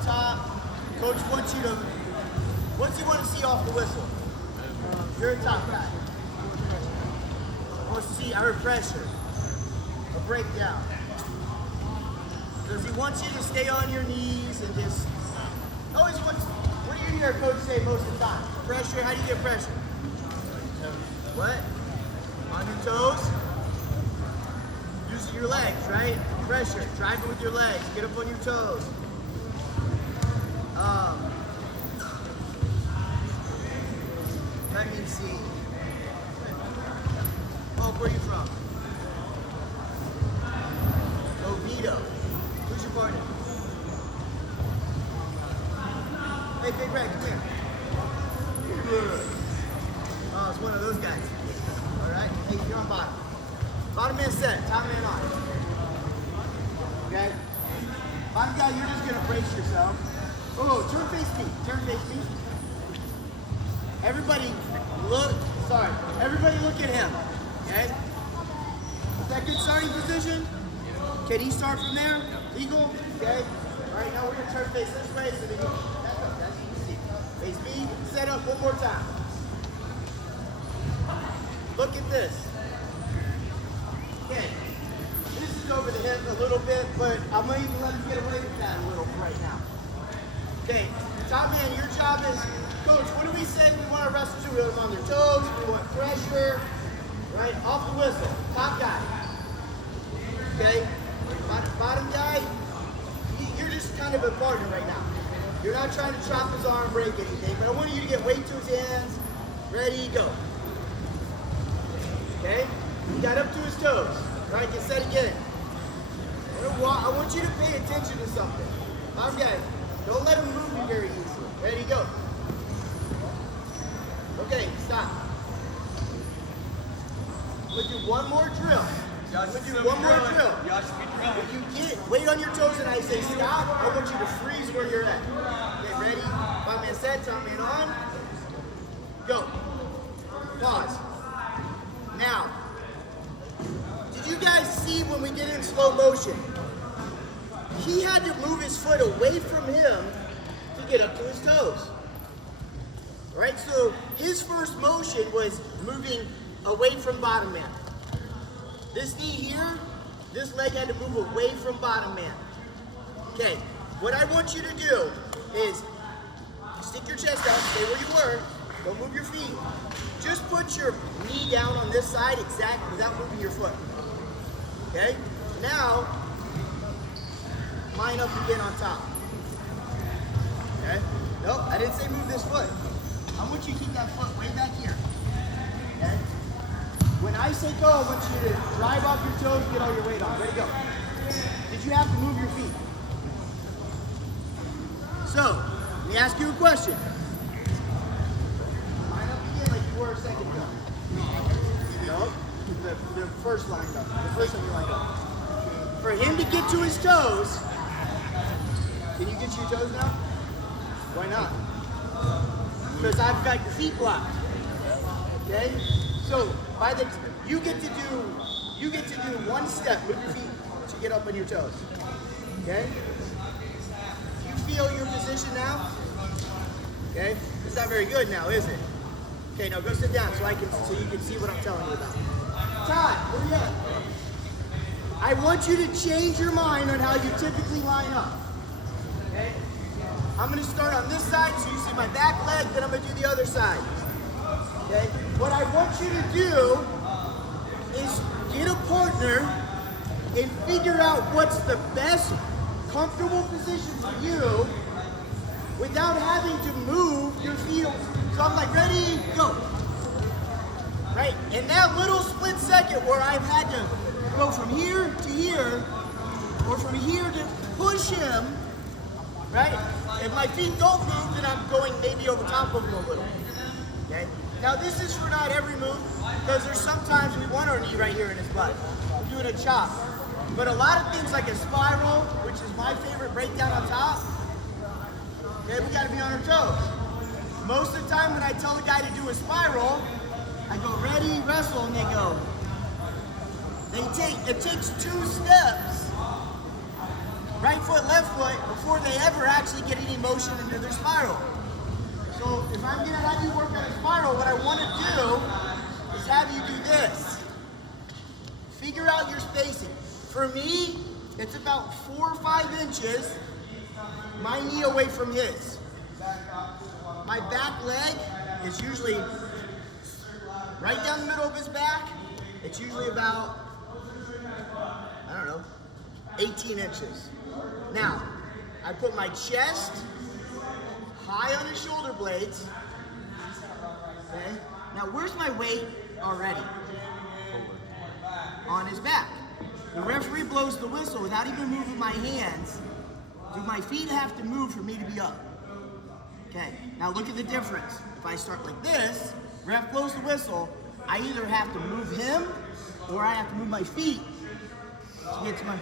up top. Coach wants you to, what's he want to see off the whistle? You're a top guy. Wants to see, I heard pressure, a breakdown. Does he want you to stay on your knees and just, always wants, what do you hear coach say most of the time? Pressure, how do you get pressure? What? On your toes? Using your legs, right? Pressure, driving with your legs, get up on your toes. Let me see. Oh, where are you from? Oviedo. Who's your partner? Hey, Big Red, come here. Oh, it's one of those guys. All right. Hey, you're on bottom. Bottom man set. Top man on. Okay. Bottom guy, you're just gonna brace yourself. Oh, turn face me. Turn face me. Everybody look. Sorry. Everybody look at him. Okay. Is that good starting position? Can he start from there? Legal. Okay. All right. Now we're gonna turn face this way so that you. That's easy. Face me. Set up one more time. Look at this. Okay. This is over the hip a little bit, but I'm going to even let him get away with that a little right now. Okay. Top man, your job is, coach, what do we say we want to wrestle to? We want them on their toes. We want pressure. Right? Off the whistle. Top guy. Okay. Bottom guy, you're just kind of a partner right now. You're not trying to chop his arm, break anything, but I want you to get weight to his hands. Ready, go. Okay? He got up to his toes. All right, get set again. I want you to pay attention to something. Okay, don't let him move you very easily. Ready, go. Okay, stop. I'm going to do one more drill. I'm going to do one more drill. If you get weight on your toes and I say stop, I want you to freeze where you're at. Okay, ready? 5 man set, top man on. Go. Pause. Now, did you guys see when we did it in slow motion? He had to move his foot away from him to get up to his toes. All right, so his first motion was moving away from bottom man. This knee here, this leg had to move away from bottom man. Okay, what I want you to do is stick your chest out, stay where you were, don't move your feet. Just put your knee down on this side exactly without moving your foot. Okay? Now, line up again on top. Okay? Nope, I didn't say move this foot. I want you to keep that foot way back here. Okay? When I say go, I want you to drive off your toes and get all your weight on. Ready, go. Did you have to move your feet? So, let me ask you a question. A second go. No, the first line go. The first time you line up. For him to get to his toes, can you get to your toes now? Why not? Because I've got your feet blocked. Okay? So by the you get to do one step with your feet to get up on your toes. Okay? You feel your position now? Okay? It's not very good now, is it? Okay, now go sit down so you can see what I'm telling you about. Todd, where are you at? I want you to change your mind on how you typically line up. Okay? I'm going to start on this side so you see my back leg, then I'm going to do the other side. Okay? What I want you to do is get a partner and figure out what's the best comfortable position for you without having to move your feet. So I'm like, ready, go. Right? In that little split second where I've had to go from here to here, or from here to push him, right? If my feet don't move, then I'm going maybe over top of him a little. Okay? Now this is for not every move, because there's sometimes we want our knee right here in his butt. We're doing a chop. But a lot of things like a spiral, which is my favorite breakdown on top, okay, we gotta be on our toes. Most of the time when I tell a guy to do a spiral, I go, ready, wrestle, and they go. It takes 2 steps right foot, left foot, before they ever actually get any motion into their spiral. So if I'm gonna have you work on a spiral, what I wanna do is have you do this. Figure out your spacing. For me, it's about 4 or 5 inches, my knee away from his. My back leg is usually right down the middle of his back. It's usually about, I don't know, 18 inches. Now, I put my chest high on his shoulder blades. Okay? Now, where's my weight already? On his back. The referee blows the whistle without even moving my hands. Do my feet have to move for me to be up? Okay, now look at the difference. If I start like this, ref blows the whistle, I either have to move him or I have to move my feet to get to my,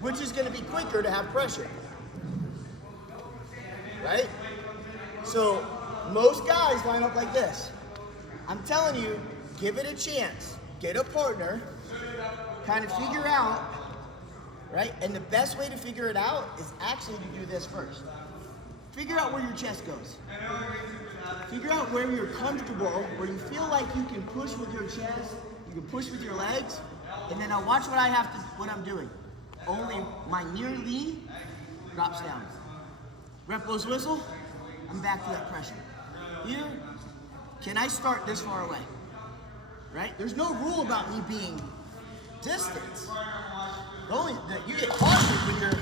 which is gonna be quicker to have pressure. Right? So most guys line up like this. I'm telling you, give it a chance. Get a partner, kind of figure out, right? And the best way to figure it out is actually to do this first. Figure out where your chest goes. Figure out where you're comfortable, where you feel like you can push with your chest, you can push with your legs, and then now watch what I'm doing. Only my near knee drops down. Rep blows whistle, I'm back to that pressure. Here, can I start this far away? Right? There's no rule about me being distance. You get caught when you're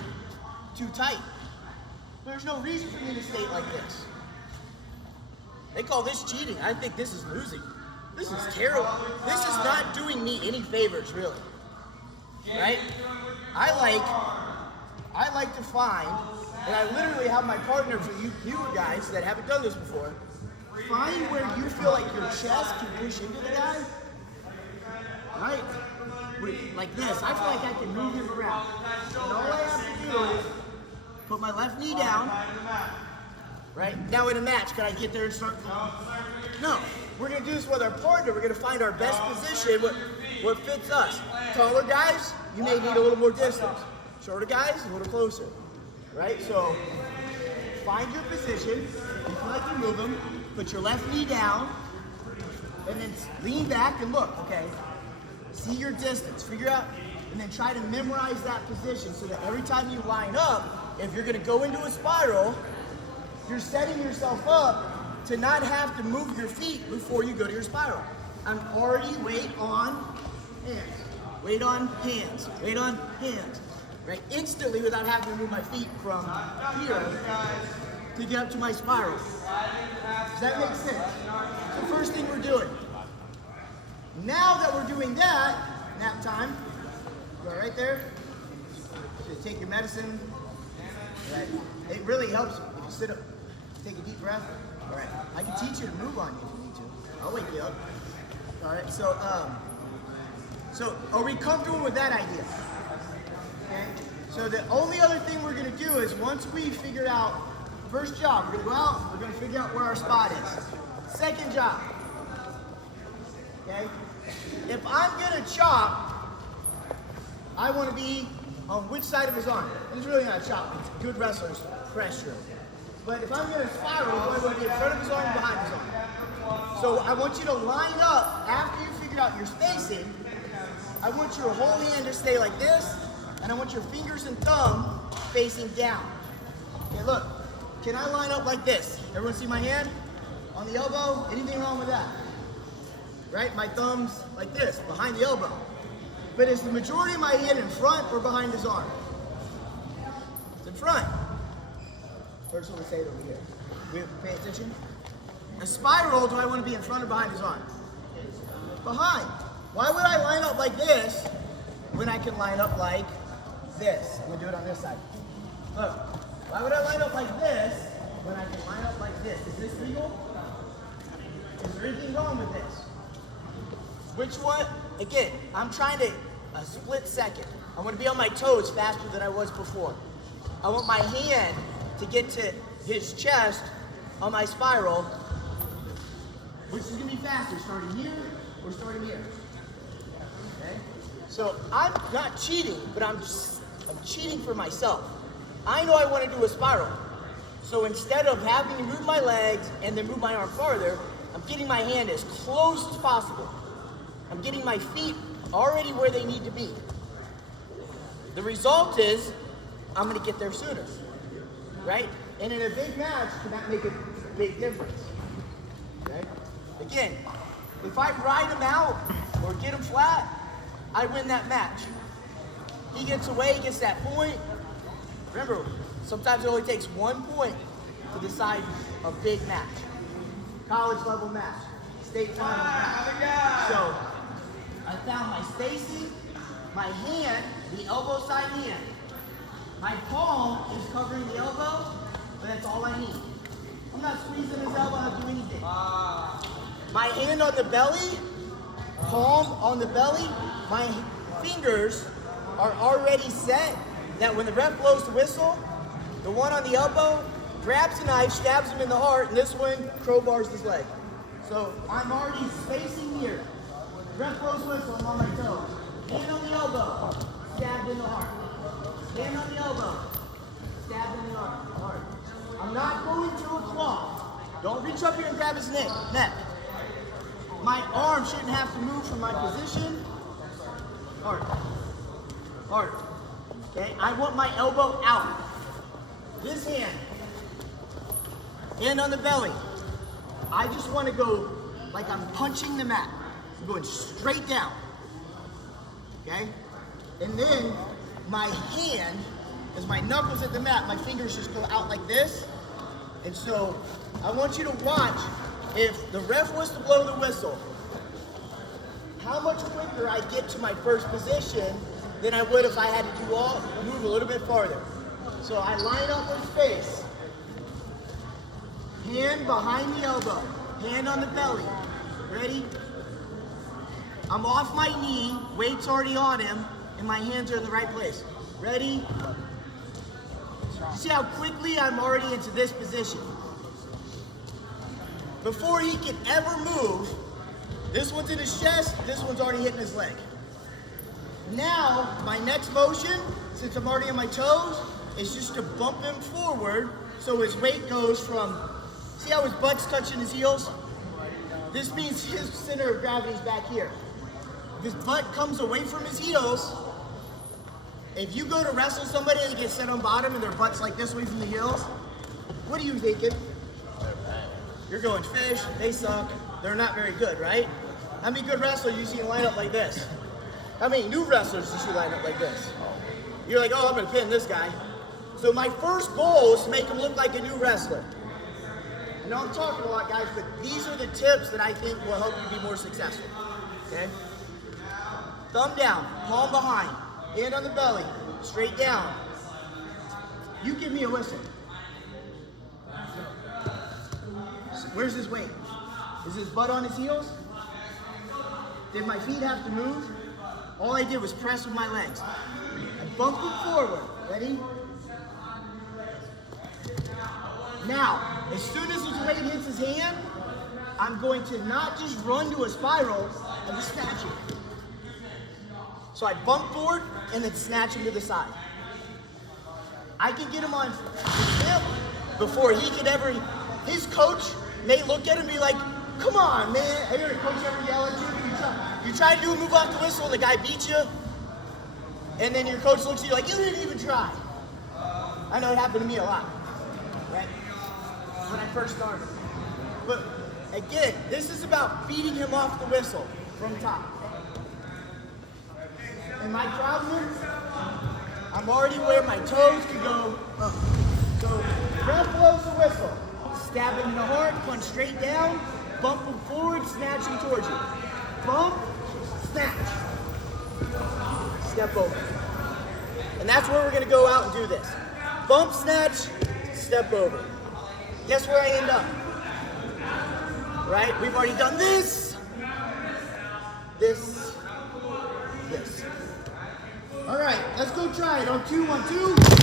too tight. There's no reason for me to stay like this. They call this cheating. I think this is losing. This is terrible. This is not doing me any favors, really. Right? I like to find, and I literally have my partner for you guys that haven't done this before, find where you feel like your chest can push into the guy. Right? Like this. I feel like I can move him around. And all I have to do is put my left knee down. Right? Now in a match, can I get there and start? No. We're going to do this with our partner. We're going to find our best position, what fits us. Taller guys, you may need a little more distance. Shorter guys, a little closer. Right? So find your position. You feel like you move them. Put your left knee down. And then lean back and look, okay? See your distance, figure out, and then try to memorize that position so that every time you line up, if you're gonna go into a spiral, you're setting yourself up to not have to move your feet before you go to your spiral. I'm already weight on hands, weight on hands, weight on hands, right? Instantly without having to move my feet from here to get up to my spiral. Does that make sense? It's the first thing we're doing. Now that we're doing that, nap time, go right there. Just take your medicine. Right. It really helps if you sit up, take a deep breath. All right. I can teach you to move on you if you need to. I'll wake you up. All right. So are we comfortable with that idea? Okay. So the only other thing we're going to do is once we figure out, first job, we're going to go out, we're going to figure out where our spot is. Second job. Okay? If I'm going to chop, I want to be on which side of his arm? It's really not a chop. It's good wrestlers pressure. But if I'm going to spiral, I want to be in front of his arm and behind his arm. So I want you to line up after you figure out your spacing. I want your whole hand to stay like this, and I want your fingers and thumb facing down. Okay, look. Can I line up like this? Everyone see my hand? On the elbow? Anything wrong with that? Right? My thumb's like this, behind the elbow. But is the majority of my hand in front or behind his arm? It's in front. First one to say it over here. We pay attention. A spiral, do I want to be in front or behind his arm? Behind. Why would I line up like this when I can line up like this? I'm going to do it on this side. Look. Why would I line up like this when I can line up like this? Is this legal? Is there anything wrong with this? Which one? Again, I'm trying to, a split second. I want to be on my toes faster than I was before. I want my hand to get to his chest on my spiral, which is going to be faster, starting here or starting here. Okay? So I'm not cheating, but I'm cheating for myself. I know I want to do a spiral. So instead of having to move my legs and then move my arm farther, I'm getting my hand as close as possible. I'm getting my feet already where they need to be. The result is I'm going to get there sooner, right? And in a big match, can that make a big difference? Okay? Again, if I ride him out or get him flat, I win that match. He gets away, gets that point. Remember, sometimes it only takes 1 point to decide a big match. College level match, state final match. So I found my spacing, my hand, the elbow side hand. My palm is covering the elbow, but that's all I need. I'm not squeezing his elbow, I'm not doing anything. My hand on the belly, palm on the belly, my fingers are already set that when the ref blows the whistle, the one on the elbow grabs a knife, stabs him in the heart, and this one crowbars his leg. So I'm already spacing here. Ref blows whistle, I'm on my toes. Hand on the elbow, stabbed in the heart. Hand on the elbow, stabbed in the heart. I'm not going to a claw. Don't reach up here and grab his neck. My arm shouldn't have to move from my position. Hard. Okay, I want my elbow out. This hand on the belly. I just want to go like I'm punching the mat. I'm going straight down. Okay? And then my hand, as my knuckles at the mat, my fingers just go out like this. And so I want you to watch if the ref was to blow the whistle, how much quicker I get to my first position than I would if I had to move a little bit farther. So I line up in space. Hand behind the elbow, hand on the belly. Ready? I'm off my knee, weight's already on him, and my hands are in the right place. Ready? See how quickly I'm already into this position. Before he can ever move, this one's in his chest, this one's already hitting his leg. Now, my next motion, since I'm already on my toes, is just to bump him forward so his weight goes from, see how his butt's touching his heels? This means his center of gravity is back here. If his butt comes away from his heels, if you go to wrestle somebody and they get set on bottom and their butt's like this way from the heels, what are you thinking? You're going fish, they suck, they're not very good, right? How many good wrestlers you see line up like this? How many new wrestlers you see line up like this? You're like, oh, I'm gonna pin this guy. So my first goal is to make him look like a new wrestler. I know I'm talking a lot, guys, but these are the tips that I think will help you be more successful, okay? Thumb down, palm behind, hand on the belly, straight down. You give me a whistle. Where's his weight? Is his butt on his heels? Did my feet have to move? All I did was press with my legs. I bumped him forward. Ready? Now, as soon as his weight hits his hand, I'm going to not just run to a spiral, I'm just snatch him. So I bump forward and then snatch him to the side. I can get him on his hip before he could ever, his coach may look at him and be like, come on, man. I heard a coach ever yell at you. You try to do a move off the whistle and the guy beats you, and then your coach looks at you like, you didn't even try. I know it happened to me a lot, right? When I first started. But again, this is about beating him off the whistle from top. In my trousers, I'm already where my toes can go up. So ref blows the whistle. Stab him in the heart, punch straight down, bump him forward, snatch him towards you. Bump, snatch. Step over. And that's where we're going to go out and do this. Bump, snatch, step over. Guess where I end up? Right? We've already done this, this. All right, let's go try it on 2, 1, 2.